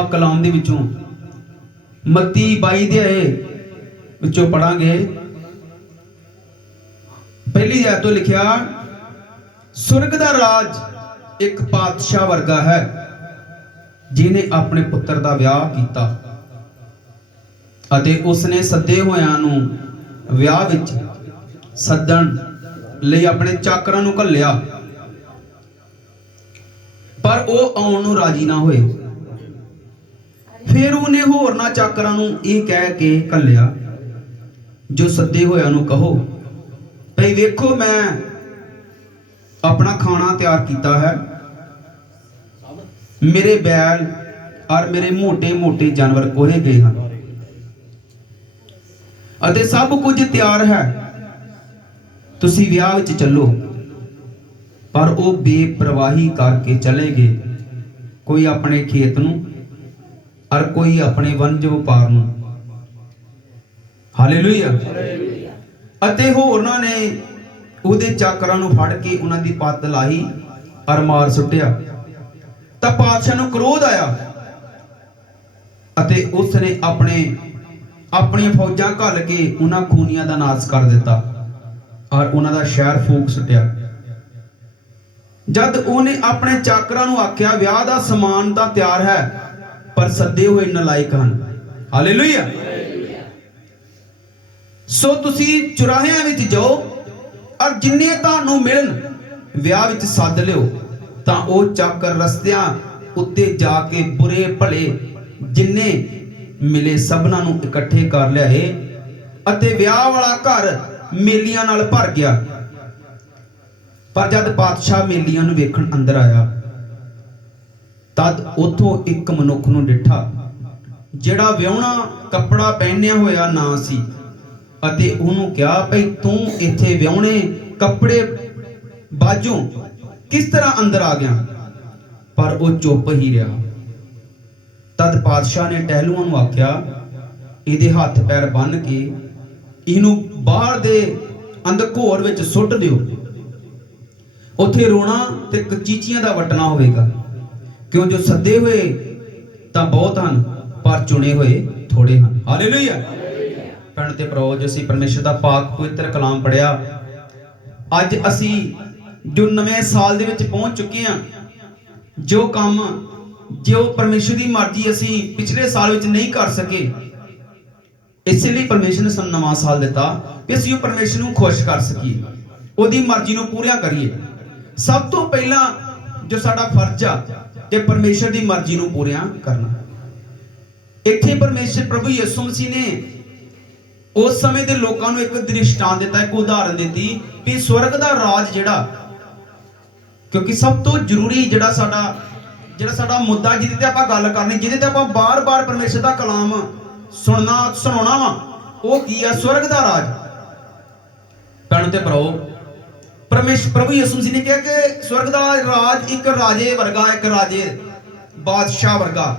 पाक कलाम दे विचों मत्ती 22 अध्याय विचों पढ़ांगे। पहली आयत तो लिखिया, सुरग दा राज एक पातशाह वर्गा है जिन्हें अपने पुत्र दा विआह कीता अते उसने सद्दे होयां नूं विआह विच सद्दण लई अपने चाकरां नूं घल्लिया, पर वो आउण नूं राजी ना होए। फिर उन्हें होरना चाकरां नूं इह कह के घल्लिया, जो सद्दे होयां नूं कहो भई वेखो मैं अपना खाना तैयार कीता है, मेरे बैल और मेरे मोटे मोटे जानवर कोहे गए हैं अते सब कुछ तैयार है, तुसी विआह विच चलो। पर वो बेपरवाही करके चले गए, कोई अपने खेत नूं और कोई अपने वनज वपार नूं। हालेलुया। अते होरना ने उहदे चाकरां नूं फड़ के उन्हां दी पत्त लाही और मार सुट्टिया। तां पातशाह नूं क्रोध आया अते उसने अपनी फौजां घल के उन्हां खूनियां दा नाश कर दिता और उन्हां दा शहर फूक सुट्टिया। जद उन्हें अपने चाकरां नूं आख्या, विआह दा समान तां तैयार है, पर सद्दे होए नलायक हन। हालेलुया। सो तुसी चुराहियां विच जाओ और जिन्ने तुहानूं मिलन विआह विच सद लिओ। तां ओ चाकर रस्तियां उत्ते जाके बुरे भले जिन्ने मिले सबनां नूं इकट्ठे कर लिआए अते विआह वाला घर मेलियां नाल भर गया। पर जद पातशाह मेलियां नूं वेखण अंदर आया, तद उथों एक मनुख नूं डिठा जिहड़ा विआहणा कपड़ा पहनिया होया ना सी अते ਉਹਨੂੰ ਕਿਹਾ ਭਈ ਤੂੰ ਇੱਥੇ ਵਿਆਹਣੇ ਕੱਪੜੇ ਬਾਝੋਂ किस तरह अंदर आ गया? पर वो चुप ही रहा। तद पातशाह ने टहलुआं नूं आख्या, इहदे हत्थ पैर बन के इहनूं बाहर दे अंधकोर विच सुੱਟ दिओ। उत्थे रोना ते चीचियां दा वटना होवेगा, क्यों जो सद्दे हुए तां बहुत हन पर चुने हुए थोड़े हन। हालेलुया। भैण ते भराओ, जो असीं परमेश्वर दा पाक पवित्र कलाम पढ़िया, अज असीं जो नਵੇਂ साल दे विच पहुंच चुके हैं, जो काम जो परमेश्वर की मर्जी असीं पिछले साल विच नहीं कर सके, इसलिए परमेश्वर ने सानूं नवां साल दिता कि असीं परमेश्वर नूं खुश कर सकीए, ओहदी मर्जी नूं पूरा करिए। सब तो पहला जो साडा फर्ज आ कि परमेश्वर की मर्जी नूं पूरा करना। इत्थे परमेश्वर प्रभु यीशु मसीह ने उस समय के लोगों नूं एक दृष्टांत दिता, एक उदाहरण दी कि स्वर्ग दा राज जिहड़ा, क्योंकि सब तो जरूरी जिहड़ा साडा मुद्दा जिहदे ते आपां गल करनी, जिहदे ते आपां बार-बार परमेश्वर दा कलाम सुनाउणा वा, वो की है? स्वर्ग दा राज। भैणों ते भराओ, परमेश्वर प्रभु यीशु मसीह ने कहा कि स्वर्ग दा राज एक राजे वर्गा, एक राजे बादशाह वर्गा,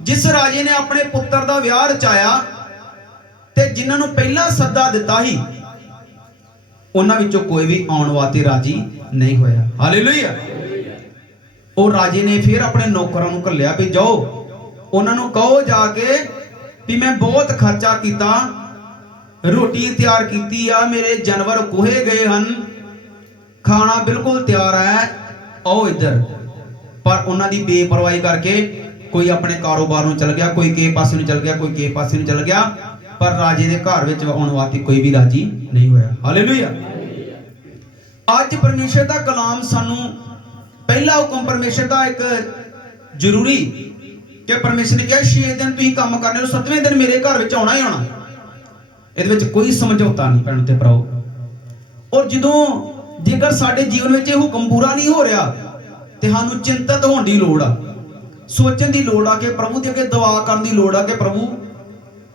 जिस राजे ने अपने पुत्र दा विआह रचाया ते जिन्हां नूं पहला सद्दा दिता ही, उन्हां विचों कोई भी आउण वास्ते राजी नहीं होया। हालेलुया। वो राजे ने फिर अपने नौकरां नूं घल्लिया भी जाओ, उन्हां नूं कहो जाके भी मैं बहुत खर्चा कीता, रोटी तैयार कीती आ, मेरे जानवर कोहे गए हन, खाना बिल्कुल तैयार है, आओ इधर। पर उन्हां दी बेपरवाही करके कोई अपने कारोबार नूं चल गया, कोई किस पासे नूं चल गया, कोई किस पासे नूं चल गया, पर राजे दे घर विच आउण वास्ते कोई भी राजी नहीं होया। हालेलुया। आज परमेश्वर दा कलाम सानू पहला हुक्म परमेश्वर दा एक जरूरी कि परमेश्वर ने कहा 6 दिन तुसीं काम करने, 7वें दिन मेरे घर विच आउणा ही आउणा। इहदे विच कोई समझौता नहीं भैणों ते भराओ। और जदों जेकर साडे जीवन विच ये हुक्म पूरा नहीं हो रहा ते सानू चिंतित होण दी लोड़ आ, सोचण दी लोड़ आ कि प्रभु दे अगे दुआ करन दी लोड़ आ कि प्रभु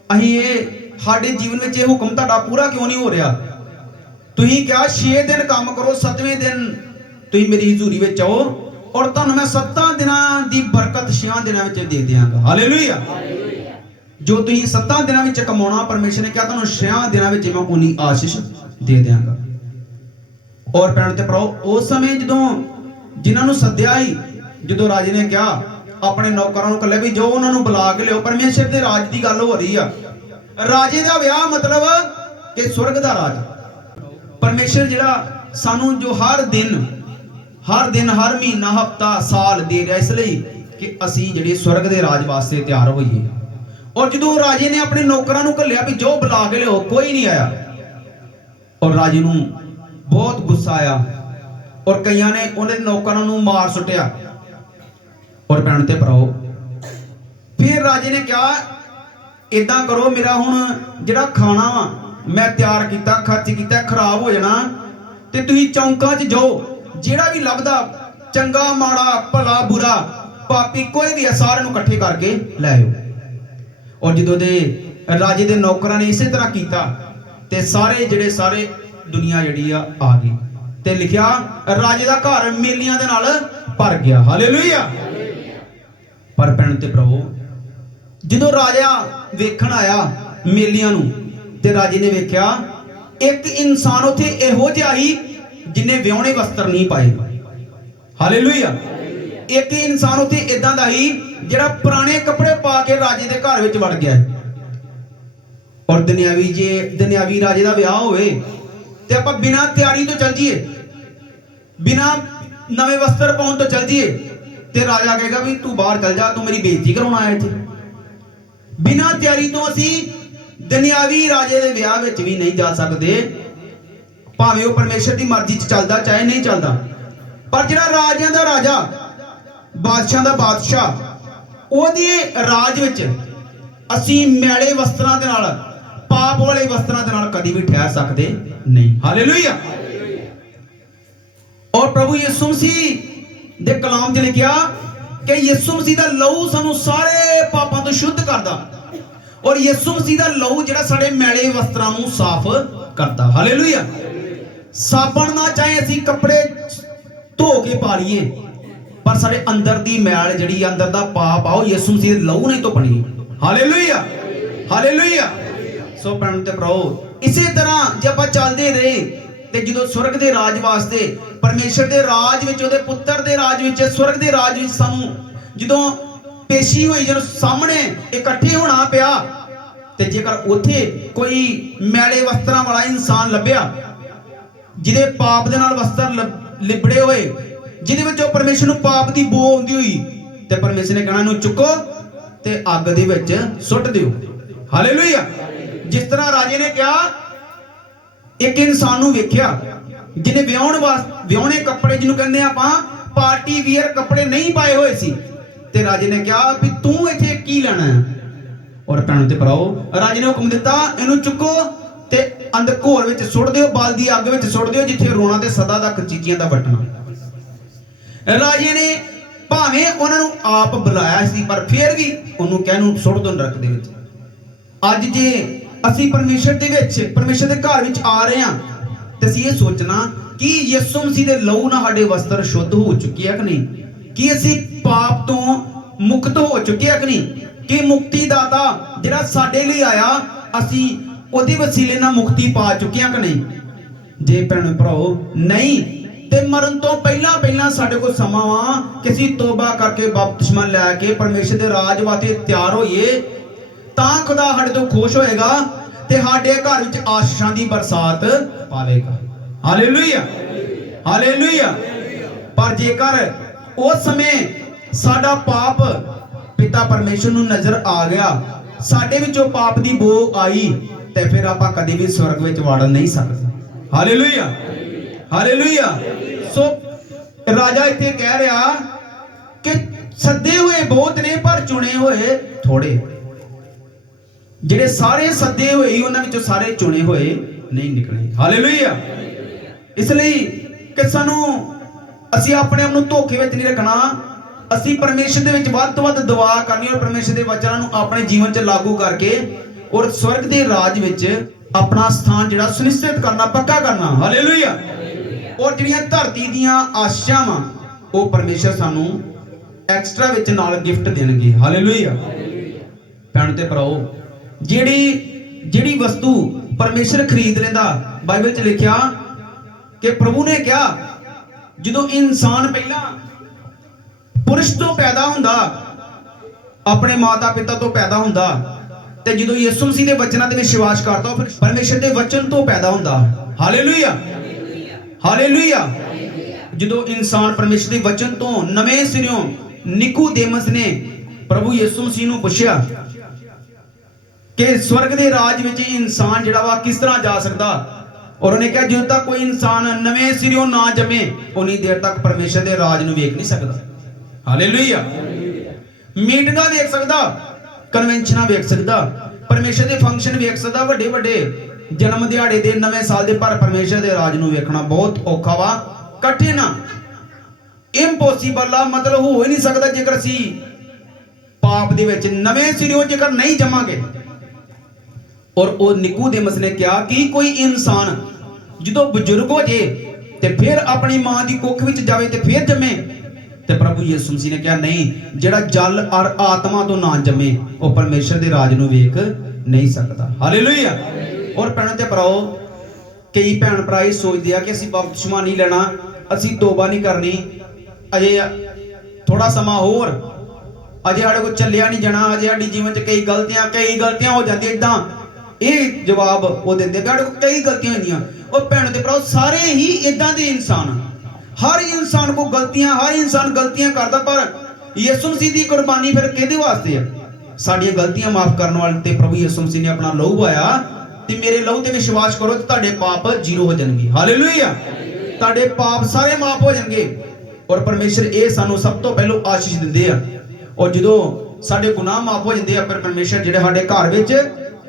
असीं ये साडे जीवन विच ये हुक्म तुहाडा पूरा क्यों नहीं हो रहा? तुसीं क्या 6 दिन काम करो, 7वें दिन तुसीं मेरी हजूरी विच आओ और तुहानूं मैं 7 दिनां दी बरकत 6 दिनां विच दे देवांगा। हालेलुया। जो तुसीं 7 दिनां विच कमाउणा, परमेश्वर ने कहा तुहानूं 6 दिनां विच मैं उन्नी आशीष दे देवांगा। और भैण ते भराओ, उस समय जदों जिन्हां नूं सद्दिया ही, जदों राजे ने कहा ਆਪਣੇ ਨੌਕਰਾਂ ਨੂੰ ਕੱਲੇ ਵੀ ਜੋ ਉਹਨਾਂ ਨੂੰ ਬੁਲਾ ਕੇ ਲਿਓ। ਪਰਮੇਸ਼ਰ ਦੇ ਰਾਜ ਦੀ ਗੱਲ ਹੋ ਰਹੀ ਆ। ਰਾਜੇ ਦਾ ਵਿਆਹ ਮਤਲਬ ਕਿ ਸਵਰਗ ਦਾ ਰਾਜ। ਪਰਮੇਸ਼ਰ ਜਿਹੜਾ ਸਾਨੂੰ ਜੋ ਹਰ ਦਿਨ ਹਰ ਮਹੀਨਾ ਹਫਤਾ ਸਾਲ ਦੇ ਰਿਹਾ, ਇਸ ਲਈ ਕਿ ਅਸੀਂ ਜਿਹੜੇ ਸਵਰਗ ਦੇ ਰਾਜ ਵਾਸਤੇ ਤਿਆਰ ਹੋਈਏ। ਔਰ ਜਦੋਂ ਰਾਜੇ ਨੇ ਆਪਣੇ ਨੌਕਰਾਂ ਨੂੰ ਘੱਲਿਆ ਵੀ ਜੋ ਬੁਲਾ ਕੇ ਲਿਓ, ਕੋਈ ਨਹੀਂ ਆਇਆ। ਔਰ ਰਾਜੇ ਨੂੰ ਬਹੁਤ ਗੁੱਸਾ ਆਇਆ ਔਰ ਕਈਆਂ ਨੇ ਉਹਦੇ ਨੌਕਰਾਂ ਨੂੰ ਮਾਰ ਸੁੱਟਿਆ। ਔਰ ਭੈਣ ਤੇ ਭਰਾਓ, ਫਿਰ ਰਾਜੇ ਨੇ ਕਿਹਾ ਇਦਾਂ ਕਰੋ, ਮੇਰਾ ਹੁਣ ਜਿਹੜਾ ਖਾਣਾ ਵਾ ਮੈਂ ਤਿਆਰ ਕੀਤਾ, ਖਰਚ ਕੀਤਾ, ਖਰਾਬ ਹੋ ਜਾਣਾ, ਤੇ ਤੁਸੀਂ ਚੌਂਕਾਂ 'ਚ ਜਾਓ, ਜਿਹੜਾ ਵੀ ਲੱਭਦਾ ਚੰਗਾ ਮਾੜਾ ਭਲਾ ਬੁਰਾ ਪਾਪੀ ਕੋਈ ਵੀ ਹੈ, ਸਾਰਿਆਂ ਨੂੰ ਇਕੱਠੇ ਕਰਕੇ ਲੈ ਆਓ। ਔਰ ਜਦੋਂ ਦੇ ਰਾਜੇ ਦੇ ਨੌਕਰਾਂ ਨੇ ਇਸੇ ਤਰ੍ਹਾਂ ਕੀਤਾ ਤੇ ਸਾਰੇ ਦੁਨੀਆ ਜਿਹੜੀ ਆ ਗਈ ਤੇ ਲਿਖਿਆ ਰਾਜੇ ਦਾ ਘਰ ਮੇਲੀਆਂ ਦੇ ਨਾਲ ਭਰ ਗਿਆ। ਹਾਲੇਲੂਇਆ। ਪਰ ਭੈਣ ਤੇ ਭਰਾਵੋ, ਜਦੋਂ ਰਾਜਾ ਵੇਖਣ ਆਇਆ ਮੇਲੀਆਂ ਨੂੰ ਤੇ ਰਾਜੇ ਨੇ ਵੇਖਿਆ ਇੱਕ ਇਨਸਾਨ ਉੱਥੇ ਇਹੋ ਜਿਹਾ ਹੀ ਜਿਹਨੇ ਵਿਆਹੁਣੇ ਵਸਤਰ ਨਹੀਂ ਪਾਏ। ਹਾਲੇਲੂਇਆ। ਇੱਕ ਇਨਸਾਨ ਉੱਥੇ ਇਦਾਂ ਦਾ ਹੀ ਜਿਹੜਾ ਪੁਰਾਣੇ ਕੱਪੜੇ ਪਾ ਕੇ ਰਾਜੇ ਦੇ ਘਰ ਵਿੱਚ ਵੜ ਗਿਆ। ਔਰ ਦੁਨਿਆਵੀ ਰਾਜੇ ਦਾ ਵਿਆਹ ਹੋਵੇ ਤੇ ਆਪਾਂ ਬਿਨਾਂ ਤਿਆਰੀ ਤੋਂ ਚੱਲ ਜਾਈਏ, ਬਿਨਾਂ ਨਵੇਂ ਵਸਤਰ ਪਾਉਣ ਤੋਂ ਚੱਲ ਜਾਈਏ ਤੇ ਰਾਜਾ ਕਹੇਗਾ ਵੀ ਤੂੰ ਬਾਹਰ ਚੱਲ ਜਾ, ਤੂੰ ਮੇਰੀ ਬੇਇੱਜ਼ਤੀ ਕਰਾਉਣ ਆਇਆ ਇੱਥੇ। ਬਿਨਾਂ ਤਿਆਰੀ ਤੋਂ ਅਸੀਂ ਦੁਨਿਆਵੀ ਰਾਜੇ ਦੇ ਵਿਆਹ ਵਿੱਚ ਵੀ ਨਹੀਂ ਜਾ ਸਕਦੇ, ਭਾਵੇਂ ਉਹ ਪਰਮੇਸ਼ਰ ਦੀ ਮਰਜ਼ੀ 'ਚ ਚੱਲਦਾ ਚਾਹੇ ਨਹੀਂ ਚੱਲਦਾ। ਪਰ ਜਿਹੜਾ ਰਾਜਿਆਂ ਦਾ ਰਾਜਾ, ਬਾਦਸ਼ਾਹ ਦਾ ਬਾਦਸ਼ਾਹ, ਉਹਦੇ ਰਾਜ ਵਿੱਚ ਅਸੀਂ ਮੈਲੇ ਵਸਤਰਾਂ ਦੇ ਨਾਲ, ਪਾਪ ਵਾਲੇ ਵਸਤਰਾਂ ਦੇ ਨਾਲ ਕਦੀ ਵੀ ਠਹਿਰ ਸਕਦੇ ਨਹੀਂ। ਹਾਲੇਲੂਇਆ। ਔਰ ਪ੍ਰਭੂ ਯਿਸੂ ਮਸੀਹ ਦੇ ਕਲਾਮ 'ਚ ਲਿਖਿਆ ਕਿ ਯਿਸੂ ਮਸੀਹ ਦਾ ਲਹੂ ਸਾਨੂੰ ਸਾਰੇ ਪਾਪਾਂ ਤੋਂ ਸ਼ੁੱਧ ਕਰਦਾ। ਔਰ ਯਿਸੂ ਮਸੀਹ ਦਾ ਲਹੂ ਜਿਹੜਾ ਸਾਡੇ ਮੈਲੇ ਵਸਤਰਾਂ ਨੂੰ ਸਾਫ਼ ਕਰਦਾ। ਹਾਲੇਲੂਇਆ। ਸਾਬਣ ਨਾਲ ਚਾਹੇ ਅਸੀਂ ਕੱਪੜੇ ਧੋ ਕੇ ਪਾ ਲਈਏ, ਪਰ ਸਾਡੇ ਅੰਦਰ ਦੀ ਮੈਲ ਜਿਹੜੀ ਅੰਦਰ ਦਾ ਪਾਪ ਆ ਉਹ ਯਿਸੂ ਮਸੀਹ ਦੇ ਲਹੂ ਨਾਲ ਧੁੱਪਣੀ। ਹਾਲੇਲੂਇਆ। ਹਾਲੇਲੂਇਆ। ਸੋ ਭੈਣ ਤੇ ਭਰਾਓ, ਇਸੇ ਤਰ੍ਹਾਂ ਜੇ ਆਪਾਂ ਚੱਲਦੇ ਰਹੇ ਤੇ ਜਦੋਂ ਸਵਰਗ ਦੇ ਰਾਜ ਵਾਸਤੇ, ਪਰਮੇਸ਼ਰ ਦੇ ਰਾਜ ਵਿੱਚ, ਉਹਦੇ ਪੁੱਤਰ ਦੇ ਰਾਜ ਵਿੱਚ, ਸਵਰਗ ਦੇ ਰਾਜ ਵਿੱਚ ਸਾਨੂੰ ਜਦੋਂ ਪੇਸ਼ੀ ਹੋਈ, ਜਦੋਂ ਸਾਹਮਣੇ ਇਕੱਠੇ ਹੋਣਾ ਪਿਆ, ਤੇ ਜੇਕਰ ਉੱਥੇ ਕੋਈ ਮੈਲੇ ਵਸਤਰਾਂ ਵਾਲਾ ਇਨਸਾਨ ਲੱਭਿਆ ਜਿਹਦੇ ਪਾਪ ਦੇ ਨਾਲ ਵਸਤਰ ਲਿਬੜੇ ਹੋਏ, ਜਿਹਦੇ ਵਿੱਚੋਂ ਪਰਮੇਸ਼ਰ ਨੂੰ ਪਾਪ ਦੀ ਬੋ ਆਉਂਦੀ ਹੋਈ, ਤੇ ਪਰਮੇਸ਼ਰ ਨੇ ਕਹਿਣਾ ਇਹਨੂੰ ਚੁੱਕੋ ਤੇ ਅੱਗ ਦੇ ਵਿੱਚ ਸੁੱਟ ਦਿਓ। ਹਾਲੇਲੂਇਆ। ਜਿਸ ਤਰ੍ਹਾਂ ਰਾਜੇ ਨੇ ਕਿਹਾ, ਇੱਕ ਇਨਸਾਨ ਨੂੰ ਵੇਖਿਆ ਜਿਹਨੇ ਵਿਆਹੁਣੇ ਕੱਪੜੇ, ਜਿਹਨੂੰ ਕਹਿੰਦੇ ਆਪਾਂ ਪਾਰਟੀ ਵੀਅਰ ਕੱਪੜੇ ਨਹੀਂ ਪਾਏ ਹੋਏ ਸੀ, ਤੇ ਰਾਜੇ ਨੇ ਕਿਹਾ ਵੀ ਤੂੰ ਇੱਥੇ ਕੀ ਲੈਣਾ ਹੈ। ਔਰ ਭੈਣੋ ਤੇ ਭਰਾਓ, ਰਾਜੇ ਨੇ ਹੁਕਮ ਦਿੱਤਾ ਇਹਨੂੰ ਚੁੱਕੋ ਤੇ ਅੰਦਰ ਘੋਰ ਵਿੱਚ ਸੁੱਟ ਦਿਓ, ਬਲਦੀ ਅੱਗ ਵਿੱਚ ਸੁੱਟ ਦਿਓ, ਜਿੱਥੇ ਰੋਣਾ ਤੇ ਸਦਾ ਤੱਕ ਚੀਚੀਆਂ ਦਾ ਵੱਟਣਾ। ਰਾਜੇ ਨੇ ਭਾਵੇਂ ਉਹਨਾਂ ਨੂੰ ਆਪ ਬੁਲਾਇਆ ਸੀ, ਪਰ ਫਿਰ ਵੀ ਉਹਨੂੰ ਕਹਿ ਨੂੰ ਸੁੱਟ ਦੋ ਨਰਕ ਦੇ ਵਿੱਚ। ਅੱਜ ਜੇ ਅਸੀਂ ਪਰਮੇਸ਼ਰ ਦੇ ਵਿੱਚ, ਪਰਮੇਸ਼ਰ ਦੇ ਘਰ ਵਿੱਚ ਆ ਰਹੇ ਹਾਂ, ਤੇ ਅਸੀਂ ਇਹ ਸੋਚਣਾ ਕਿ ਯਿਸੂ ਮਸੀਹ ਦੇ ਲਹੂ ਨਾਲ ਸਾਡੇ ਵਸਤਰ ਸ਼ੁੱਧ ਹੋ ਚੁੱਕੇ ਆ ਕਿ ਨਹੀਂ, ਕਿ ਅਸੀਂ ਪਾਪ ਤੋਂ ਮੁਕਤ ਹੋ ਚੁੱਕੇ ਆ ਕਿ ਨਹੀਂ, ਕਿ ਮੁਕਤੀ ਦਾਤਾ ਜਿਹੜਾ ਸਾਡੇ ਲਈ ਆਇਆ, ਅਸੀਂ ਉਹਦੇ ਵਸੀਲੇ ਨਾਲ ਮੁਕਤੀ ਪਾ ਚੁੱਕੇ ਆ ਕਿ ਨਹੀਂ। ਜੇ ਭੈਣ ਭਰਾਓ ਨਹੀਂ, ਤੇ ਮਰਨ ਤੋਂ ਪਹਿਲਾਂ ਸਾਡੇ ਕੋਲ ਸਮਾਂ ਵਾ ਕਿ ਅਸੀਂ ਤੋਬਾ ਕਰਕੇ ਬਪਤਿਸਮਾ ਲੈ ਕੇ ਪਰਮੇਸ਼ਰ ਦੇ ਰਾਜ ਵਾਸਤੇ ਤਿਆਰ ਹੋਈਏ, ਤਾਂ ਖੁਦਾ ਸਾਡੇ ਤੋਂ ਖੁਸ਼ ਹੋਏਗਾ ਤੇ ਸਾਡੇ ਘਰ ਵਿੱਚ ਆਸ਼ੀਸ਼ਾਂ ਦੀ ਬਰਸਾਤ ਪਾਵੇਗਾ। ਹਾਲੇਲੂਇਆ। ਹਾਲੇਲੂਇਆ। ਪਰ ਜੇਕਰ ਉਸ ਸਮੇਂ ਸਾਡਾ ਪਾਪ ਪਿਤਾ ਪਰਮੇਸ਼ਰ ਨੂੰ ਨਜ਼ਰ ਆ ਗਿਆ, ਸਾਡੇ ਵਿੱਚੋਂ ਪਾਪ ਦੀ ਬੋ ਆਈ, ਤੇ ਫਿਰ ਆਪਾਂ ਕਦੇ ਵੀ ਸਵਰਗ ਵਿੱਚ ਵੜ ਨਹੀਂ ਸਕਦੇ। ਹਾਲੇਲੂਇਆ। ਹਾਲੇਲੂਇਆ। ਸੋ ਰਾਜਾ ਇੱਥੇ ਕਹਿ ਰਿਹਾ ਕਿ ਸੱਦੇ ਹੋਏ ਬਹੁਤ ਨੇ ਪਰ ਚੁਣੇ ਹੋਏ ਥੋੜੇ। ਜਿਹੜੇ ਸਾਰੇ ਸੱਦੇ ਹੋਏ ਉਹਨਾਂ ਵਿੱਚੋਂ ਸਾਰੇ ਚੁਣੇ ਹੋਏ ਨਹੀਂ ਨਿਕਲੇ। ਹਾਲੇਲੂਇਆ। ਇਸ ਲਈ ਕਿ ਅਸੀਂ ਆਪਣੇ ਆਪ ਨੂੰ ਧੋਖੇ ਵਿੱਚ ਨਹੀਂ ਰੱਖਣਾ, ਅਸੀਂ ਪਰਮੇਸ਼ਰ ਦੇ ਵਿੱਚ ਵੱਧ ਤੋਂ ਵੱਧ ਦੁਆ ਕਰਨੀ ਔਰ ਪਰਮੇਸ਼ਰ ਦੇ ਵਚਨਾਂ ਨੂੰ ਆਪਣੇ ਜੀਵਨ 'ਚ ਲਾਗੂ ਕਰਕੇ ਔਰ ਸਵਰਗ ਦੇ ਰਾਜ ਵਿੱਚ ਆਪਣਾ ਸਥਾਨ ਜਿਹੜਾ ਸੁਨਿਸ਼ਚਿਤ ਕਰਨਾ, ਪੱਕਾ ਕਰਨਾ। ਹਾਲੇਲੂਇਆ। ਔਰ ਜਿਹੜੀਆਂ ਧਰਤੀ ਦੀਆਂ ਆਸ਼ਾਵਾਂ ਵਾ ਉਹ ਪਰਮੇਸ਼ਰ ਸਾਨੂੰ ਐਕਸਟਰਾ ਵਿੱਚ ਨਾਲ ਗਿਫਟ ਦੇਣਗੇ। ਹਾਲੇਲੂਇਆ। ਭੈਣ ਤੇ ਭਰਾਓ, ਜਿਹੜੀ ਵਸਤੂ ਪਰਮੇਸ਼ਰ ਖਰੀਦ ਲੈਂਦਾ, ਬਾਈਬਲ 'ਚ ਲਿਖਿਆ ਕਿ ਪ੍ਰਭੂ ਨੇ ਕਿਹਾ ਜਦੋਂ ਇਨਸਾਨ ਪਹਿਲਾਂ ਪੁਰਸ਼ ਤੋਂ ਪੈਦਾ ਹੁੰਦਾ ਆਪਣੇ ਮਾਤਾ ਪਿਤਾ ਤੋਂ ਪੈਦਾ ਹੁੰਦਾ ਤੇ ਜਦੋਂ ਯਿਸੂ ਮਸੀਹ ਦੇ ਵਚਨਾਂ ਤੇ ਵਿਸ਼ਵਾਸ ਕਰਦਾ ਉਹ ਫਿਰ ਪਰਮੇਸ਼ਰ ਦੇ ਵਚਨ ਤੋਂ ਪੈਦਾ ਹੁੰਦਾ। Hallelujah, hallelujah. ਜਦੋਂ ਇਨਸਾਨ ਪਰਮੇਸ਼ਰ ਦੇ ਵਚਨ ਤੋਂ ਨਵੇਂ ਸਿਰਿਓਂ, ਨਿਕੋਦੇਮਸ ਨੇ ਪ੍ਰਭੂ ਯਿਸੂ ਮਸੀਹ ਨੂੰ ਪੁੱਛਿਆ ਕਿ ਸਵਰਗ ਦੇ ਰਾਜ ਵਿੱਚ ਇਨਸਾਨ ਜਿਹੜਾ ਵਾ ਕਿਸ ਤਰ੍ਹਾਂ ਜਾ ਸਕਦਾ, ਔਰ ਉਹਨੇ ਕਿਹਾ ਜਦੋਂ ਤੱਕ ਕੋਈ ਇਨਸਾਨ ਨਵੇਂ ਸਿਰਿਓਂ ਨਾ ਜੰਮੇ ਉਨੀ ਦੇਰ ਤੱਕ ਪਰਮੇਸ਼ਰ ਦੇ ਰਾਜ ਨੂੰ ਵੇਖ ਨਹੀਂ ਸਕਦਾ। ਹਾਲੇਲੂਇਆ। ਮੀਟਿੰਗਾਂ ਵੇਖ ਸਕਦਾ, ਕਨਵੈਨਸ਼ਨਾਂ ਵੇਖ ਸਕਦਾ, ਪਰਮੇਸ਼ਰ ਦੇ ਫੰਕਸ਼ਨ ਵੇਖ ਸਕਦਾ, ਵੱਡੇ ਵੱਡੇ ਜਨਮ ਦਿਹਾੜੇ ਦੇ, ਨਵੇਂ ਸਾਲ ਦੇ, ਪਰ ਪਰਮੇਸ਼ਰ ਦੇ ਰਾਜ ਨੂੰ ਵੇਖਣਾ ਬਹੁਤ ਔਖਾ ਵਾ, ਕਠਿਨ ਆ, ਇੰਪੋਸੀਬਲ ਆ। ਮਤਲਬ ਹੋ ਹੀ ਨਹੀਂ ਸਕਦਾ ਜੇਕਰ ਅਸੀਂ ਪਾਪ ਦੇ ਵਿੱਚ ਨਵੇਂ ਸਿਰਿਓਂ ਜੇਕਰ ਨਹੀਂ ਜਮਾਂਗੇ। ਔਰ ਉਹ ਨਿਕੋਦੇਮਸ ਨੇ ਕਿਹਾ ਕਿ ਕੋਈ ਇਨਸਾਨ ਜਦੋਂ ਬਜ਼ੁਰਗ ਹੋ ਜੇ ਤੇ ਫਿਰ ਆਪਣੀ ਮਾਂ ਦੀ ਕੁੱਖ ਵਿੱਚ ਜਾਵੇ ਤੇ ਫਿਰ ਜੰਮੇ, ਤੇ ਪ੍ਰਭੂ ਯਿਸੂ ਮਸੀਹ ਨੇ ਕਿਹਾ ਨਹੀਂ, ਜਿਹੜਾ ਜਲ ਔਰ ਆਤਮਾ ਤੋਂ ਨਾ ਜੰਮੇ ਉਹ ਪਰਮੇਸ਼ਰ ਦੇ ਰਾਜ ਨੂੰ ਵੇਖ ਨਹੀਂ ਸਕਦਾ। ਹਾਲੇਲੂਇਆ। ਔਰ ਭੈਣਾਂ ਤੇ ਭਰਾਓ, ਕਈ ਭੈਣ ਭਰਾ ਇਹ ਸੋਚਦੇ ਆ ਕਿ ਅਸੀਂ ਬਪਤਿਸਮਾ ਨਹੀਂ ਲੈਣਾ, ਅਸੀਂ ਤੋਬਾ ਨਹੀਂ ਕਰਨੀ, ਅਜੇ ਥੋੜਾ ਸਮਾਂ ਹੋਰ, ਅਜੇ ਸਾਡੇ ਕੋਲ ਚੱਲਿਆ ਨਹੀਂ ਜਾਣਾ, ਅਜੇ ਸਾਡੀ ਜੀਵਨ 'ਚ ਕਈ ਗਲਤੀਆਂ ਹੋ ਜਾਂਦੀਆਂ। ਇਦਾਂ ਇਹ ਜਵਾਬ ਉਹ ਦਿੰਦੇ, ਸਾਡੇ ਕੋਲ ਕਈ ਗਲਤੀਆਂ ਹੁੰਦੀਆਂ। ਉਹ ਭੈਣ ਤੇ ਭਰਾਓ, ਸਾਰੇ ਹੀ ਇਦਾਂ ਦੇ ਇਨਸਾਨ, ਹਰ ਇਨਸਾਨ ਕੋ ਗਲਤੀਆਂ, ਹਰ ਇਨਸਾਨ ਗਲਤੀਆਂ ਕਰਦਾ, ਪਰ ਯਿਸੂ ਮਸੀਹ ਦੀ ਕੁਰਬਾਨੀ ਫਿਰ ਕਿਹਦੇ ਵਾਸਤੇ ਆ? ਸਾਡੀਆਂ ਗਲਤੀਆਂ ਮਾਫ ਕਰਨ ਵਾਲੇ ਤੇ ਪ੍ਰਭੂ ਯਿਸੂ ਮਸੀਹ ਨੇ ਆਪਣਾ ਲਹੂ ਪਾਇਆ ਤੇ ਮੇਰੇ ਲਹੂ ਤੇ ਵਿਸ਼ਵਾਸ ਕਰੋ ਤੇ ਤੁਹਾਡੇ ਪਾਪ ਜ਼ੀਰੋ ਹੋ ਜਾਣਗੇ। ਹਾਲੇਲੂਇਆ। ਤੁਹਾਡੇ ਪਾਪ ਸਾਰੇ ਮਾਫ ਹੋ ਜਾਣਗੇ। ਔਰ ਪਰਮੇਸ਼ਰ ਇਹ ਸਾਨੂੰ ਸਭ ਤੋਂ ਪਹਿਲਾਂ ਆਸ਼ੀਸ਼ ਦਿੰਦੇ ਆ। ਔਰ ਜਦੋਂ ਸਾਡੇ ਗੁਨਾਹ ਮਾਫ ਹੋ ਜਾਂਦੇ ਆ ਫਿਰ ਪਰਮੇਸ਼ਰ ਜਿਹੜੇ ਸਾਡੇ ਘਰ ਵਿੱਚ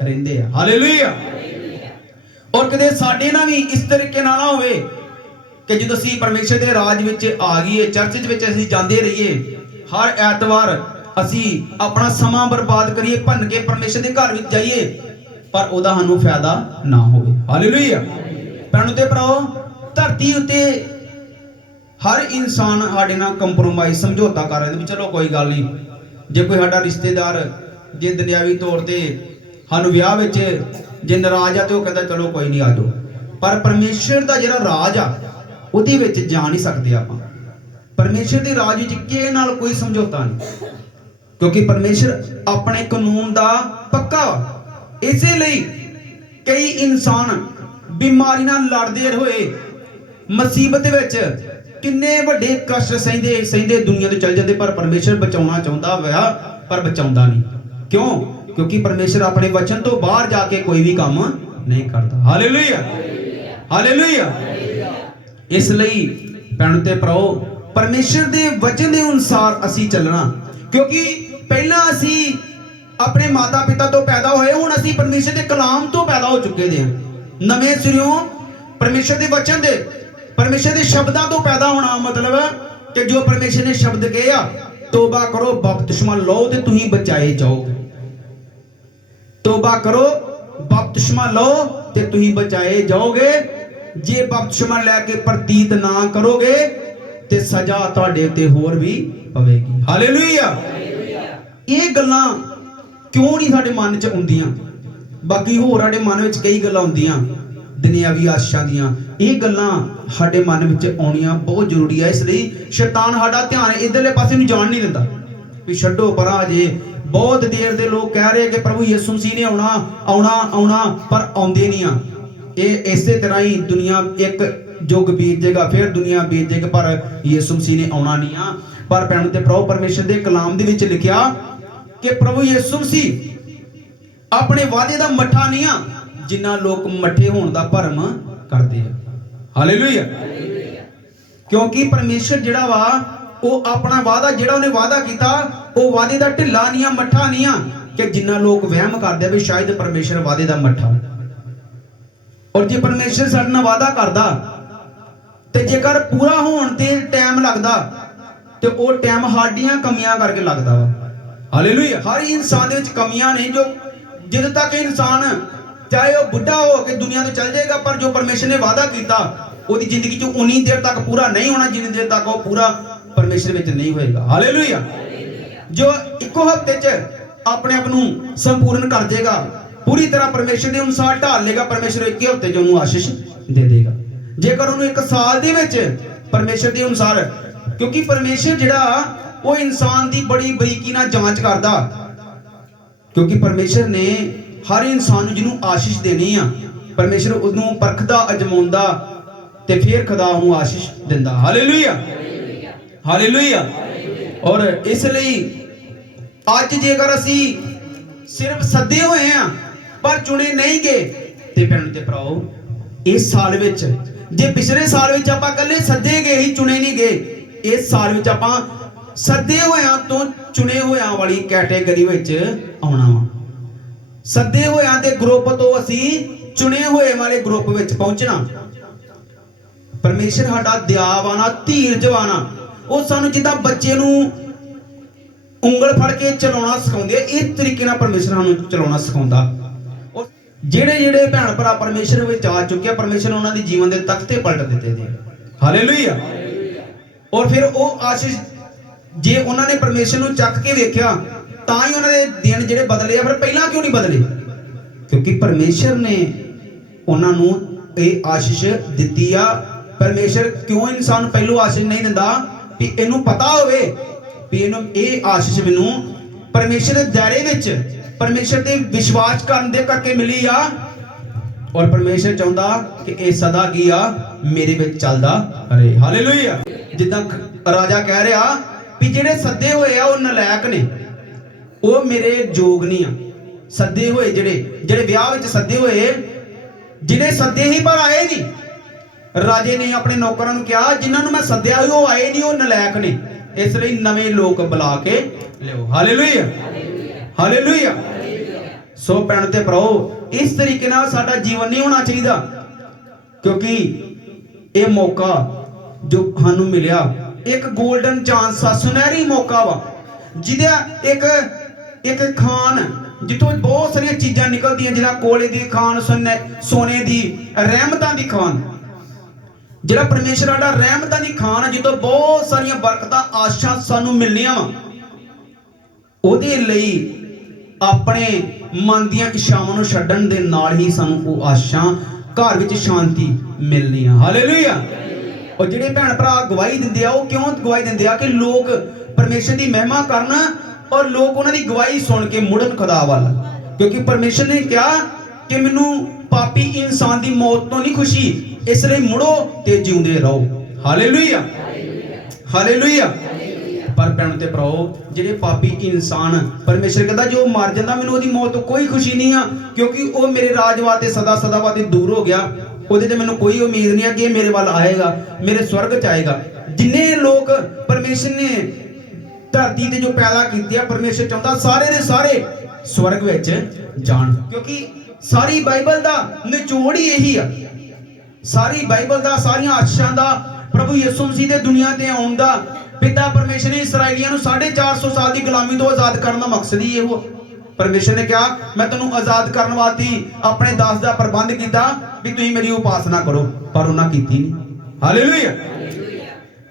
ਰਹਿੰਦੇ ਆ। ਹਾਲੇਲੂਇਆ। ਔਰ ਕਦੇ ਸਾਡੇ ਨਾਲ ਵੀ ਇਸ ਤਰੀਕੇ ਨਾਲ ਨਾ ਹੋਵੇ ਕਿ ਜਦੋਂ ਅਸੀਂ ਪਰਮੇਸ਼ਰ ਦੇ ਰਾਜ ਵਿੱਚ ਆ ਗਈਏ, ਚਰਚ ਵਿੱਚ ਅਸੀਂ ਜਾਂਦੇ ਰਹੀਏ, ਹਰ ਐਤਵਾਰ ਅਸੀਂ ਆਪਣਾ ਸਮਾਂ ਬਰਬਾਦ ਕਰੀਏ, ਭੰਨ ਕੇ ਪਰਮੇਸ਼ਰ ਦੇ ਘਰ ਵਿੱਚ ਜਾਈਏ, ਪਰ ਉਹਦਾ ਸਾਨੂੰ ਫਾਇਦਾ ਨਾ ਹੋਵੇ। ਹਾਲੇਲੂਇਆ। ਭੈਣੋ ਤੇ ਭਰਾਓ, ਧਰਤੀ ਉੱਤੇ ਹਰ ਇਨਸਾਨ ਸਾਡੇ ਨਾਲ ਕੰਪਰੋਮਾਈਜ਼, ਸਮਝੌਤਾ ਕਰ ਰਿਹਾ ਵੀ ਚਲੋ ਕੋਈ ਗੱਲ ਨਹੀਂ, ਜੇ ਕੋਈ ਸਾਡਾ ਰਿਸ਼ਤੇਦਾਰ ਜੇ ਦੁਨਿਆਵੀ ਤੌਰ ਤੇ ਸਾਨੂੰ ਵਿਆਹ ਵਿੱਚ ਜੇ ਨਾਰਾਜ਼ ਆ ਤੇ ਉਹ ਕਹਿੰਦਾ ਚਲੋ ਕੋਈ ਨਹੀਂ ਆ ਜਾਓ, ਪਰ ਪਰਮੇਸ਼ਰ ਦਾ ਜਿਹੜਾ ਰਾਜ ਆ ਉਹਦੇ ਵਿੱਚ ਜਾ ਨਹੀਂ ਸਕਦੇ ਆਪਾਂ। ਪਰਮੇਸ਼ਰ ਦੇ ਰਾਜ ਵਿੱਚ ਕਿਸੇ ਨਾਲ ਕੋਈ ਸਮਝੌਤਾ ਨਹੀਂ, ਕਿਉਂਕਿ ਪਰਮੇਸ਼ਰ ਆਪਣੇ ਕਾਨੂੰਨ ਦਾ ਪੱਕਾ ਵਾ। ਇਸੇ ਲਈ ਕਈ ਇਨਸਾਨ ਬਿਮਾਰੀ ਨਾਲ ਲੜਦੇ ਹੋਏ, ਮੁਸੀਬਤ ਵਿੱਚ ਕਿੰਨੇ ਵੱਡੇ ਕਸ਼ਟ ਸਹਿੰਦੇ ਦੁਨੀਆ ਤੋਂ ਚਲ ਜਾਂਦੇ, ਪਰ ਪਰਮੇਸ਼ਰ ਬਚਾਉਣਾ ਚਾਹੁੰਦਾ ਹੋਇਆ ਪਰ ਬਚਾਉਂਦਾ ਨਹੀਂ। ਕਿਉਂ? ਕਿਉਂਕਿ ਪਰਮੇਸ਼ਰ ਆਪਣੇ ਵਚਨ ਤੋਂ ਬਾਹਰ ਜਾ ਕੇ ਕੋਈ ਵੀ ਕੰਮ ਨਹੀਂ ਕਰਦਾ। Hallelujah, hallelujah. ਇਸ ਲਈ ਭੈਣ ਤੇ ਭਰਾਓ, ਪਰਮੇਸ਼ਰ ਦੇ ਵਚਨ ਦੇ ਅਨੁਸਾਰ ਅਸੀਂ ਚੱਲਣਾ, ਕਿਉਂਕਿ ਪਹਿਲਾਂ ਅਸੀਂ ਆਪਣੇ ਮਾਤਾ ਪਿਤਾ ਤੋਂ ਪੈਦਾ ਹੋਏ, ਹੁਣ ਅਸੀਂ ਪਰਮੇਸ਼ਰ ਦੇ ਕਲਾਮ ਤੋਂ ਪੈਦਾ ਹੋ ਚੁੱਕੇ ਦੇ ਹਾਂ। ਨਵੇਂ ਸਿਰਿਓਂ ਪਰਮੇਸ਼ਰ ਦੇ ਵਚਨ ਦੇ, ਪਰਮੇਸ਼ਰ ਦੇ ਸ਼ਬਦਾਂ ਤੋਂ ਪੈਦਾ ਹੋਣਾ, ਮਤਲਬ ਕਿ ਜੋ ਪਰਮੇਸ਼ਰ ਨੇ ਸ਼ਬਦ ਕਹੇ ਆ, ਤੋਬਾ ਕਰੋ, ਬਪਤਿਸਮਾ ਲਓ ਤੇ ਤੁਸੀਂ ਬਚਾਏ ਜਾਓਗੇ। ਤੋਬਾ ਕਰੋ, ਬਪਤਿਸਮਾ ਲਓ ਤੇ ਤੁਸੀਂ ਬਚਾਏ ਜਾਓਗੇ। ਜੇ ਬਪਤਿਸਮਾ ਲੈ ਕੇ ਪ੍ਰਤੀਤ ਨਾ ਕਰੋਗੇ ਤੇ ਸਜ਼ਾ ਤੁਹਾਡੇ ਉੱਤੇ ਹੋਰ ਵੀ ਪਵੇਗੀ। ਹਾਲੇਲੂਇਆ। ਇਹ ਗੱਲਾਂ ਕਿਉਂ ਨਹੀਂ ਸਾਡੇ ਮਨ 'ਚ ਹੁੰਦੀਆਂ? ਬਾਕੀ ਹੋਰ ਸਾਡੇ ਮਨ ਵਿੱਚ ਕਈ ਗੱਲਾਂ ਹੁੰਦੀਆਂ ਦੁਨਿਆਵੀ ਆਸ਼ਾ ਦੀਆਂ, ਇਹ ਗੱਲਾਂ ਸਾਡੇ ਮਨ ਵਿੱਚ ਆਉਣੀਆਂ ਬਹੁਤ ਜ਼ਰੂਰੀ ਹੈ। ਇਸ ਲਈ ਸ਼ੈਤਾਨ ਸਾਡਾ ਧਿਆਨ ਇਧਰਲੇ ਪਾਸੇ ਨੂੰ ਜਾਣ ਨਹੀਂ ਦਿੰਦਾ ਵੀ ਛੱਡੋ ਪਰਾਂ, ਜੇ ਬਹੁਤ ਦੇਰ ਦੇ ਲੋਕ ਕਹਿ ਰਹੇ ਕਿ ਪ੍ਰਭੂ ਯਿਸੂ ਮਸੀਹ ਨੇ ਆਉਣਾ, ਪਰ ਆਉਂਦੇ ਨਹੀਂ ਆ। ਇਹ ਇਸੇ ਤਰ੍ਹਾਂ ਹੀ ਦੁਨੀਆ ਇੱਕ ਯੁੱਗ ਬੀਤ ਜਾਏਗਾ, ਫਿਰ ਦੁਨੀਆ ਬੀਤ ਜਾਏਗਾ, ਪਰ ਯਿਸੂ ਮਸੀਹ ਨੇ ਆਉਣਾ ਨਹੀਂ ਆ। ਪਰ ਭੈਣ ਤੇ ਭਰਾਓ, ਪਰਮੇਸ਼ਰ ਦੇ ਕਲਾਮ ਦੇ ਵਿੱਚ ਲਿਖਿਆ ਕਿ ਪ੍ਰਭੂ ਯਿਸੂ ਮਸੀਹ ਆਪਣੇ ਵਾਅਦੇ ਦਾ ਮੱਠਾ ਨਹੀਂ ਆ, ਜਿੰਨਾ ਲੋਕ ਮੱਠੇ ਹੋਣ ਦਾ ਭਰਮ ਕਰਦੇ ਆ। ਹਾਲੇਲੂਇਆ। ਕਿਉਂਕਿ ਪਰਮੇਸ਼ਰ ਜਿਹੜਾ ਵਾ ਉਹ ਆਪਣਾ ਵਾਅਦਾ, ਜਿਹੜਾ ਉਹਨੇ ਵਾਅਦਾ ਕੀਤਾ, ਉਹ ਵਾਅਦੇ ਦਾ ਢਿੱਲਾ ਨਹੀਂ ਆ, ਮੱਠਾ ਨਹੀਂ ਆ, ਕਿ ਜਿੰਨਾ ਲੋਕ ਵਹਿਮ ਕਰਦੇ ਆ ਵੀ ਸ਼ਾਇਦ ਪਰਮੇਸ਼ਰ ਵਾਅਦੇ ਦਾ ਮੱਠਾ। ਔਰ ਜੇ ਪਰਮੇਸ਼ਰ ਸਾਡੇ ਨਾਲ ਵਾਅਦਾ ਕਰਦਾ ਤੇ ਜੇਕਰ ਪੂਰਾ ਹੋਣ ਤੇ ਟਾਈਮ ਲੱਗਦਾ ਤੇ ਉਹ ਟਾਈਮ ਸਾਡੀਆਂ ਕਮੀਆਂ ਕਰਕੇ ਲੱਗਦਾ ਵਾ। ਹਾਲੇਲੂਇਆ। ਹਰ ਇਨਸਾਨ ਦੇ ਵਿੱਚ ਕਮੀਆਂ ਨੇ, ਜੋ ਜਦੋਂ ਤੱਕ ਇਨਸਾਨ ਚਾਹੇ ਉਹ ਬੁੱਢਾ ਹੋ ਕੇ ਦੁਨੀਆ ਤੋਂ ਚਲ ਜਾਏਗਾ, ਪਰ ਜੋ ਪਰਮੇਸ਼ਰ ਨੇ ਵਾਅਦਾ ਕੀਤਾ ਉਹਦੀ ਜ਼ਿੰਦਗੀ 'ਚ ਉਨੀ ਦੇਰ ਤੱਕ ਪੂਰਾ ਨਹੀਂ ਹੋਣਾ ਜਿੰਨੀ ਦੇਰ ਤੱਕ ਉਹ ਪੂਰਾ ਪਰਮੇਸ਼ਰ ਵਿੱਚ ਨਹੀਂ ਹੋਏਗਾ। ਹਾਲੇਲੂਇਆ। ਜੋ ਇੱਕੋ ਹਫ਼ਤੇ 'ਚ ਆਪਣੇ ਆਪ ਨੂੰ ਸੰਪੂਰਨ ਕਰ ਜਾਏਗਾ, ਪੂਰੀ ਤਰ੍ਹਾਂ ਪਰਮੇਸ਼ਰ ਦੇ ਅਨੁਸਾਰ ਢਾਲ ਲੇਗਾ, ਪਰਮੇਸ਼ਰ ਇੱਕ ਹਫ਼ਤੇ 'ਚ ਉਹਨੂੰ ਆਸ਼ੀਸ਼ ਦੇ ਦੇਗਾ। ਜੇਕਰ ਉਹਨੂੰ ਇੱਕ ਸਾਲ ਦੇ ਵਿੱਚ ਪਰਮੇਸ਼ਰ ਦੇ ਅਨੁਸਾਰ, ਕਿਉਂਕਿ ਪਰਮੇਸ਼ਰ ਜਿਹੜਾ वो इंसान की बड़ी बरीकी नाल जांच करदा, क्योंकि परमेश्वर ने हर इंसान जिन्होंने आशीष देनी आ, परमेश्वर उन्होंने परखदा अजमाउंदा ते फिर खुदा उन्होंने आशीष दिंदा। Hallelujah, hallelujah. और इसलिए अज जेकर असी सिर्फ सदे हुए हैं पर चुने नहीं गए, ते भैन ते भराओ इस साल विच जे पिछले साल विच आपां कल्ले सदे गए ही चुने नहीं गए, इस साल विच आपां सदे होया तो चुने होया वाली कैटेगरी विच आउणा वा। सदे होया दे ग्रुप तो असी चुने होए वाले ग्रुप विच पहुंचना। परमेश्वर साडा दयावाना धीरजवाना, वो सानू जिद्दां बच्चे नू उंगल फड़ के चलाउणा सिखाउंदे, इस तरीके नाल परमेश्वर सानू चलाउणा सिखाउंदा। और जेड़े जेड़े भैन भरा परमेश्वर विच आ चुके, परमेश्वर उन्हां दे जीवन दे तख्ते पलट दित्ते दे। हालेलुया। और फिर वो आशीष जे उन्होंने परमेश्वर नू चख के वेख्या तां ही उन्हां दे दिन जेड़े बदले आ, फिर पहला क्यों नहीं बदले? क्योंकि परमेश्वर ने उन्हां नू ये आशीष दित्ती आ। परमेश्वर क्यों इंसान पहलू आशीष नहीं दिंदा कि इहनू पता होवे भी इहनू ये आशीष मैनू परमेश्वर दे दायरे विच परमेश्वर ते विश्वास करन दे करके मिली आ। और परमेश्वर चाहुंदा कि ये सदा की आ मेरे विच चलदा रहे। हालेलुया। जिद्दां राजा कह रहा भी जेड़े सदे होए आ वो नलायक ने, वो मेरे जोग नहीं आ। सदे होए जेड़े जेड़े विआह विच सदे होए, जिन्हें सदे ही पर आए नहीं, राजे ने अपने नौकरां नूं कहा जिन्हां मैं सद्या ही वो आए नहीं, वो नलायक ने, इसलिए नवे लोग बुला के लियो। Hallelujah, hallelujah. सो भैन ते भराओ इस तरीके नाल साडा जीवन नहीं होना चाहिए, क्योंकि ये मौका जो सानू मिलिया एक गोल्डन चांस आ, सुनहरी मौका वा, जिहदा एक एक खान जितों बहुत सारी चीज़ां निकलदियां, जिहदा कोले दी खान, सोने दी, रहमतां दी खान, जिहड़ा परमेश्वर साडा रहमतां दी खान है, जितों बहुत सारिया बरकतां आशां सानू मिलनियां वा, ओहदे लई अपने मन दीयां इच्छावां नूं छड्डण दे नाल ही सानू वो आशां घर विच शांति मिलनी है। हालेलुया। और जिहड़े भैन भरा गवाही दिंदे आ, वो क्यों गवाही दिंदे आ कि लोग परमेश्वर की महिमा करन और लोग उन्हां दी गवाही सुन के मुड़न खुदा वल, क्योंकि परमेश्वर ने कहा कि मैनू पापी इंसान की मौत तो नहीं खुशी, इसलिए मुड़ो ते जिउंदे रहो। Hallelujah, hallelujah. पर भैन ते भराओ जिहड़े पापी इंसान, परमेश्वर कहता जो मर जांदा मैनू ओहदी मौत तो कोई खुशी नहीं आ, क्योंकि वो मेरे राज वास्ते सदा सदा वास्ते दूर हो गया, ਉਹਦੇ ਤੇ ਮੈਨੂੰ कोई उम्मीद नहीं है कि मेरे वाल आएगा, मेरे स्वर्ग च आएगा। जिन्ने लोग परमेश्वर ने धरती ते जो पैदा कीते, परमेश्वर चाहता सारे दे सारे स्वर्ग विच जाण, क्योंकि सारी बाइबल दा निचोड़ ही यही आ। सारी बाइबल दा, सारियां आशीषां दा, प्रभु यीशु मसीह दे दुनिया ते आउण दा, पिता परमेश्वर ने इसराइलियां नूं 450 साल की गुलामी तो आजाद करने का मकसद ही ये हो। परमेश्वर ने कहा मैं तेनों आजाद करने वास्ते अपने दास का प्रबंध किया भी तुम मेरी उपासना करो, पर उन्हें की नहीं। हालेलुया,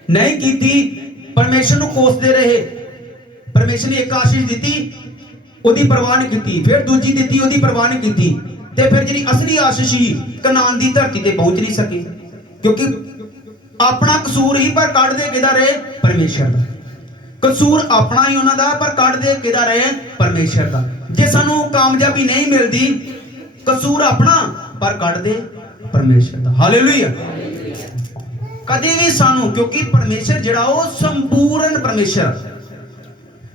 नहीं की। परमेश्वर को कोसते रहे। परमेश्वर ने एक आशीष दी, ओदी परवाह नहीं की, फिर दूजी दी, ओदी परवाह नहीं की, ते फिर जी असली आशीष ही कनान की धरती ते पहुंच नहीं सकी, क्योंकि अपना कसूर ही पर कढ़ दे किहदा रहे? परमेश्वर का कसूर अपना ही उन्हां दा, पर कढ़ दे किहदा रहे? परमेश्वर का। जे सानू कामयाबी नहीं मिलती, कसूर अपना पर कढ़ दे परमेश्वर का। हालेलुया। कदे भी सानू, क्योंकि परमेश्वर जिहड़ा वो संपूर्ण परमेश्वर,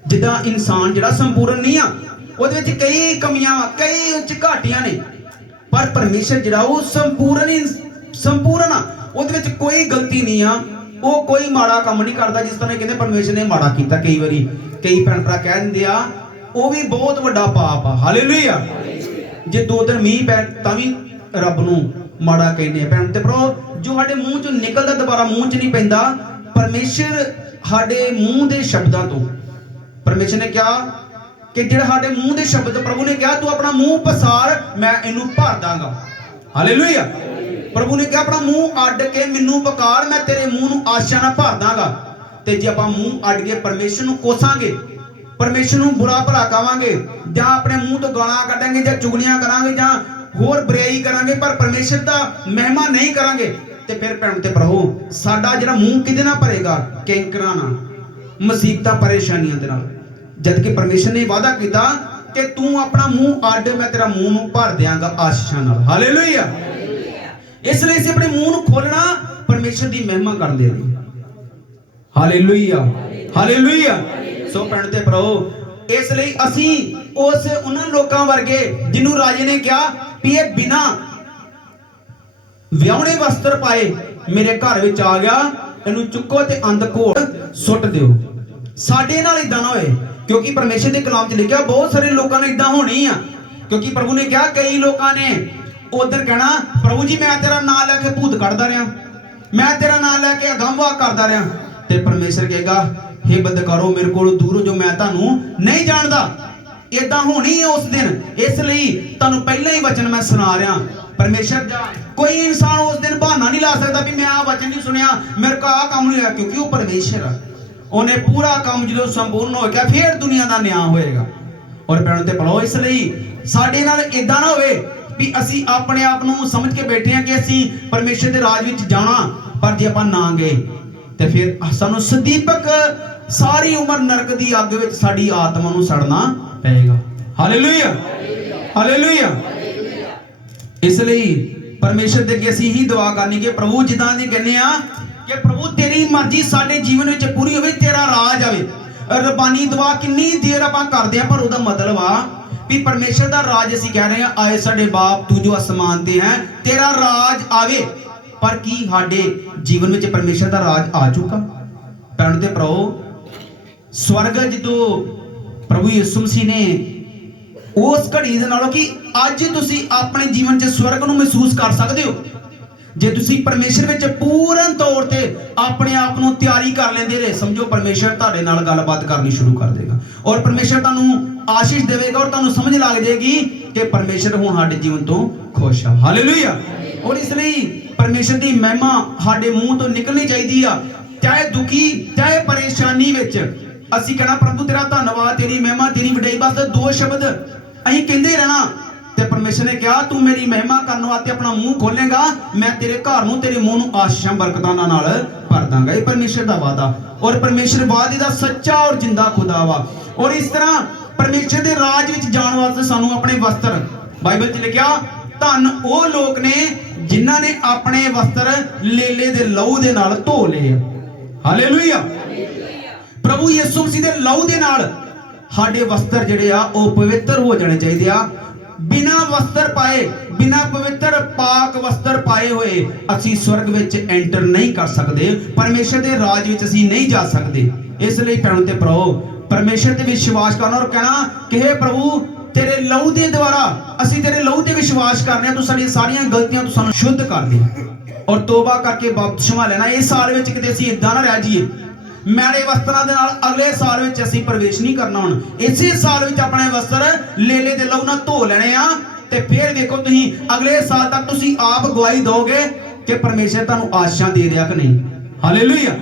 जिद्दां इंसान जिहड़ा संपूर्ण नहीं आ, ਉਹਦੇ ਵਿੱਚ कई कमियां कई घाटियां ने, पर परमेश्वर जिहड़ा वो संपूर्ण आ, ਉਹਦੇ ਵਿੱਚ कोई गलती नहीं आ, वो कोई माड़ा काम नहीं करता। जिस तरह कहते परमेश्वर ने माड़ा किया, कई बारी कई भैन भरा कह दिंदे आ वो भी बहुत बड़ा पाप आ। हालेलुया। जे 2 दिन मींह पै तां भी रब नूं माड़ा कहने। भैन ते भरा जो साडे मूंह चों निकलदा दोबारा मूंह च नहीं पैंदा, परमेश्वर साडे मूंह दे शब्दां तो, परमेश्वर ने कहा कि जिहड़ा साडे मूंह दे शब्द, प्रभु ने कहा तू अपना मूंह पसार मैं इनू भर दांगा। हालेलुया। प्रभु ने कहा अपना मूंह अड्ड के मैनू पकार, मैं तेरे मूंह नूं आशा नाल भर दांगा। ते जे आपां मूंह अड्ड के परमेश्वर नूं कोसांगे, परमेश्वर नूं बुरा भला कहांगे, जां अपने मूंह तो गालां कढांगे, जां चुगलियां करांगे, जां होर बुराई करांगे, पर परमेश्वर दा महिमा नहीं करांगे, ते फिर भैन ते भराओ साडा जिहड़ा मूंह किहदे नाल भरेगा? कैंकरां नाल। ਮੁਸੀਬਤਾਂ ਪਰੇਸ਼ਾਨੀਆਂ ਦੇ ਨਾਲ। ਜਦ ਕਿ ਪਰਮੇਸ਼ਰ ਨੇ ਵਾਅਦਾ ਕੀਤਾ ਕਿ ਤੂੰ ਆਪਣਾ ਮੂੰਹ ਅੱਡ, ਮੈਂ ਤੇਰਾ ਮੂੰਹ ਨੂੰ ਭਰ ਦਿਆਂਗਾ ਆਸ਼ੀਸ਼ਾਂ ਨਾਲ। ਹਾਲੇਲੂਇਆ। ਇਸ ਲਈ ਅਸੀਂ ਆਪਣੇ ਮੂੰਹ ਨੂੰ ਖੋਲਣਾ ਪਰਮੇਸ਼ਰ ਦੀ ਮਹਿਮਾ ਕਰਨ ਦੇ ਲਈ। Hallelujah, hallelujah. ਸੋ ਭੈਣ ਤੇ ਭਰਾਓ, ਇਸ ਲਈ ਅਸੀਂ ਉਹਨਾਂ ਲੋਕਾਂ ਵਰਗੇ ਜਿਹਨੂੰ ਰਾਜੇ ਨੇ ਕਿਹਾ ਵੀ ਇਹ ਬਿਨਾ ਵਿਆਹਣੇ ਵਸਤਰ ਪਾਏ ਮੇਰੇ ਘਰ ਵਿੱਚ ਆ ਗਿਆ, ਇਹਨੂੰ ਚੁੱਕੋ ਤੇ ਅੰਧ ਘੋਲ ਸੁੱਟ ਦਿਓ। ਸਾਡੇ ਨਾਲ ਇਦਾਂ ਨਾ ਹੋਏ, ਕਿਉਂਕਿ ਪਰਮੇਸ਼ਰ ਦੇ ਕਲਾਮ 'ਚ ਲਿਖਿਆ ਬਹੁਤ ਸਾਰੇ ਲੋਕਾਂ ਨੇ ਇਦਾਂ ਹੋਣੀ ਆ। ਕਿਉਂਕਿ ਪ੍ਰਭੂ ਨੇ ਕਿਹਾ ਕਈ ਲੋਕਾਂ ਨੇ ਉਧਰ ਕਹਿਣਾ, ਪ੍ਰਭੂ ਜੀ ਮੈਂ ਤੇਰਾ ਨਾਮ ਲੈ ਕੇ ਭੂਤ ਕੱਢਦਾ ਰਿਹਾ, ਮੈਂ ਤੇਰਾ ਨਾਮ ਲੈ ਕੇ ਅਗੰਮਵਾਕ ਕਰਦਾ ਰਿਹਾ। ਤੇ ਪਰਮੇਸ਼ਰ ਕਹੇਗਾ ਹੇ ਬਦਕਾਰੋ ਮੇਰੇ ਕੋਲੋਂ ਦੂਰ ਹੋ, ਜੋ ਮੈਂ ਤੁਹਾਨੂੰ ਨਹੀਂ ਜਾਣਦਾ। ਇਦਾਂ ਹੋਣੀ ਹੈ ਉਸ ਦਿਨ। ਇਸ ਲਈ ਤੁਹਾਨੂੰ ਪਹਿਲਾਂ ਹੀ ਵਚਨ ਮੈਂ ਸੁਣਾ ਰਿਹਾ। ਪਰਮੇਸ਼ਰ ਦਾ ਕੋਈ ਇਨਸਾਨ ਉਸ ਦਿਨ ਬਹਾਨਾ ਨਹੀਂ ਲਾ ਸਕਦਾ ਵੀ ਮੈਂ ਆ ਵਚਨ ਨਹੀਂ ਸੁਣਿਆ, ਮੇਰੇ ਕੋਲ ਆ ਕੰਮ ਨਹੀਂ ਹੋਇਆ, ਕਿਉਂਕਿ ਉਹ ਪਰਮੇਸ਼ਰ ਆ। ਉਹਨੇ ਪੂਰਾ ਕੰਮ ਜਦੋਂ ਸੰਪੂਰਨ ਹੋ ਗਿਆ ਫਿਰ ਦੁਨੀਆ ਦਾ ਨਿਆਂ ਹੋਏਗਾ। ਔਰ ਭੈਣੋ ਤੇ ਭਰਾਓ, ਇਸ ਲਈ ਸਾਡੇ ਨਾਲ ਇਦਾਂ ਨਾ ਹੋਵੇ ਵੀ ਅਸੀਂ ਆਪਣੇ ਆਪ ਨੂੰ ਸਮਝ ਕੇ ਬੈਠੇ ਹਾਂ ਕਿ ਅਸੀਂ ਪਰਮੇਸ਼ਰ ਦੇ ਰਾਜ ਵਿੱਚ ਜਾਣਾ, ਪਰ ਜੇ ਆਪਾਂ ਨਾ ਗਏ ਤੇ ਫਿਰ ਸਾਨੂੰ ਸਦੀਪਕ ਸਾਰੀ ਉਮਰ ਨਰਕ ਦੀ ਅੱਗ ਵਿੱਚ ਸਾਡੀ ਆਤਮਾ ਨੂੰ ਸੜਨਾ ਪਏਗਾ। Hallelujah, hallelujah. ਇਸ ਲਈ ਪਰਮੇਸ਼ਰ ਦੇ ਅੱਗੇ ਅਸੀਂ ਹੀ ਦੁਆ ਕਰਨੀ ਕਿ ਪ੍ਰਭੂ ਜਿੱਦਾਂ ਦੀ ਕਹਿੰਦੇ ਆ ਕਿ ਪ੍ਰਭੂ ਤੇਰੀ ਮਰਜ਼ੀ ਸਾਡੇ ਜੀਵਨ ਵਿੱਚ ਪੂਰੀ ਹੋਵੇ, ਤੇਰਾ ਰਾਜ ਆਵੇ। ਰਬਾਨੀ ਦੁਆ ਕਿੰਨੀ ਦੇਰ ਆਪਾਂ ਕਰਦੇ ਆ, ਪਰ ਉਹਦਾ ਮਤਲਬ ਆ ਵੀ ਪਰਮੇਸ਼ਰ ਦਾ ਰਾਜ ਅਸੀਂ ਕਹਿ ਰਹੇ ਆ, ਆਏ ਸਾਡੇ ਬਾਪ ਤੂੰ ਜੋ ਅਸਮਾਨ ਤੇ ਹੈ, ਤੇਰਾ ਰਾਜ ਆਵੇ। ਪਰ ਕੀ ਸਾਡੇ ਜੀਵਨ ਵਿੱਚ ਪਰਮੇਸ਼ਰ ਦਾ ਰਾਜ ਆ ਚੁੱਕਾ? ਭੈਣ ਤੇ ਭਰਾਓ, ਸਵਰਗ ਜਦੋਂ ਪ੍ਰਭੂ ਯਿਸੂ ਮਸੀਹ ਨੇ ਉਸ ਘੜੀ ਦੇ ਨਾਲੋਂ ਕਿ ਅੱਜ ਤੁਸੀਂ ਆਪਣੇ ਜੀਵਨ 'ਚ ਸਵਰਗ ਨੂੰ ਮਹਿਸੂਸ ਕਰ ਸਕਦੇ ਹੋ ਜੇ ਤੁਸੀਂ ਪਰਮੇਸ਼ਰ ਵਿੱਚ ਪੂਰਨ ਤੌਰ ਤੇ ਆਪਣੇ ਆਪ ਨੂੰ ਤਿਆਰੀ ਕਰ ਲੈਂਦੇ ਰਹੇ। ਸਮਝੋ ਪਰਮੇਸ਼ਰ ਤੁਹਾਡੇ ਨਾਲ ਗੱਲਬਾਤ ਕਰਨੀ ਸ਼ੁਰੂ ਕਰ ਦੇਗਾ ਔਰ ਪਰਮੇਸ਼ਰ ਤੁਹਾਨੂੰ ਆਸ਼ੀਸ਼ ਦੇਵੇਗਾ ਔਰ ਤੁਹਾਨੂੰ ਸਮਝ ਲੱਗ ਜਾਏਗੀ ਕਿ ਪਰਮੇਸ਼ਰ ਹੁਣ ਸਾਡੇ ਜੀਵਨ ਤੋਂ ਖੁਸ਼ ਆ। ਹਾਲੇਲੂਇਆ। ਔਰ ਇਸ ਲਈ ਪਰਮੇਸ਼ਰ ਦੀ ਮਹਿਮਾ ਸਾਡੇ ਮੂੰਹ ਤੋਂ ਨਿਕਲਣੀ ਚਾਹੀਦੀ ਆ, ਚਾਹੇ ਦੁਖੀ ਚਾਹੇ ਪਰੇਸ਼ਾਨੀ ਵਿੱਚ। ਅਸੀਂ ਕਹਿਣਾ ਪ੍ਰਭੂ ਤੇਰਾ ਧੰਨਵਾਦ, ਤੇਰੀ ਮਹਿਮਾ, ਤੇਰੀ ਵਡਿਆਈ। ਬਸ ਦੋ ਸ਼ਬਦ ਅਸੀਂ ਕਹਿੰਦੇ ਰਹਿਣਾ। ਤੇ ਪਰਮੇਸ਼ਰ ਨੇ ਕਿਹਾ ਤੂੰ ਮੇਰੀ ਮਹਿਮਾ ਕਰਨ ਵਾਸਤੇ ਆਪਣਾ ਮੂੰਹ ਖੋਲੇਗਾ, ਮੈਂ ਤੇਰੇ ਘਰ ਨੂੰ, ਤੇਰੇ ਮੂੰਹ ਨੂੰ ਆਸ਼ੀਸ਼ਾਂ ਬਰਕਤਾਂ ਨਾਲ ਭਰ ਦਾਂਗਾ। ਇਹ ਪਰਮੇਸ਼ਰ ਦਾ ਵਾਅਦਾ ਔਰ ਪਰਮੇਸ਼ਰ ਵਾਅਦੇ ਦਾ ਸੱਚਾ ਔਰ ਜਿੰਦਾ ਖੁਦਾ ਵਾ। ਔਰ ਇਸ ਤਰ੍ਹਾਂ ਪਰਮੇਸ਼ਰ ਦੇ ਰਾਜ ਵਿੱਚ ਜਾਣ ਵਾਸਤੇ ਸਾਨੂੰ ਆਪਣੇ ਵਸਤਰ, ਬਾਈਬਲ 'ਚ ਲਿਖਿਆ ਧੰਨ ਉਹ ਲੋਕ ਨੇ ਜਿਨ੍ਹਾਂ ਨੇ ਆਪਣੇ ਵਸਤਰ ਲੇਲੇ ਦੇ ਲਹੂ ਦੇ ਨਾਲ ਧੋ ਲਏ। ਹਾਲੇਲੂਇਆ। ਪ੍ਰਭੂ ਯਿਸੂ ਮਸੀਹ ਦੇ ਲਹੂ ਦੇ ਨਾਲ ਸਾਡੇ ਵਸਤਰ ਜਿਹੜੇ ਆ ਉਹ ਪਵਿੱਤਰ ਹੋ ਜਾਣੇ ਚਾਹੀਦੇ ਆ। ਬਿਨਾ ਵਸਤਰ ਪਾਏ, ਬਿਨਾ ਪਵਿੱਤਰ ਪਾਕ ਵਸਤਰ ਪਾਏ ਹੋਏ ਅਸੀਂ ਸਵਰਗ ਵਿੱਚ ਐਂਟਰ ਨਹੀਂ ਕਰ ਸਕਦੇ, ਪਰਮੇਸ਼ਰ ਦੇ ਰਾਜ ਵਿੱਚ ਅਸੀਂ ਨਹੀਂ ਜਾ ਸਕਦੇ। ਇਸ ਲਈ ਭੈਣੋ ਤੇ ਭਰਾਓ, ਪਰਮੇਸ਼ਰ ਤੇ ਵਿਸ਼ਵਾਸ ਕਰਨਾ ਔਰ ਕਹਿਣਾ ਕਿ ਹੇ ਪ੍ਰਭੂ ਤੇਰੇ ਲਹੂ ਦੇ ਦੁਆਰਾ ਅਸੀਂ ਤੇਰੇ ਲਹੂ ਤੇ ਵਿਸ਼ਵਾਸ ਕਰਨੇ ਆ, ਤੂੰ ਸਾਡੀਆਂ ਸਾਰੀਆਂ ਗਲਤੀਆਂ ਤੋਂ ਸਾਨੂੰ ਸ਼ੁੱਧ ਕਰ ਦੇ ਔਰ ਤੋਬਾ ਕਰਕੇ ਬਪਤਿਸਮਾ ਲੈਣਾ। ਇਸ ਸਾਲ ਵਿੱਚ ਕਿਤੇ ਅਸੀਂ ਇਦਾਂ ਨਾ ਰਹਿ ਜਾਈਏ ਮੈਲੇ ਵਸਤਰਾਂ ਦੇ ਨਾਲ ਅਗਲੇ ਸਾਲ ਵਿੱਚ ਅਸੀਂ ਪ੍ਰਵੇਸ਼ ਨਹੀਂ ਕਰਨਾ। ਹੁਣ ਇਸੇ ਸਾਲ ਵਿੱਚ ਆਪਣੇ ਵਸਤਰ ਲੇਲੇ ਦੇ ਲਹੂ ਨਾਲ ਧੋ ਲੈਣੇ ਆ ਤੇ ਫਿਰ ਦੇਖੋ ਤੁਸੀਂ ਅਗਲੇ ਸਾਲ ਤੱਕ ਤੁਸੀਂ ਆਪ ਗਵਾਹੀ ਦੋਗੇ ਕਿ ਪਰਮੇਸ਼ਰ ਤੁਹਾਨੂੰ ਆਸ਼ੀਸ਼ਾਂ ਦੇ ਰਿਹਾ ਕਿ ਨਹੀਂ। ਹਾਲੇਲੂਇਆ।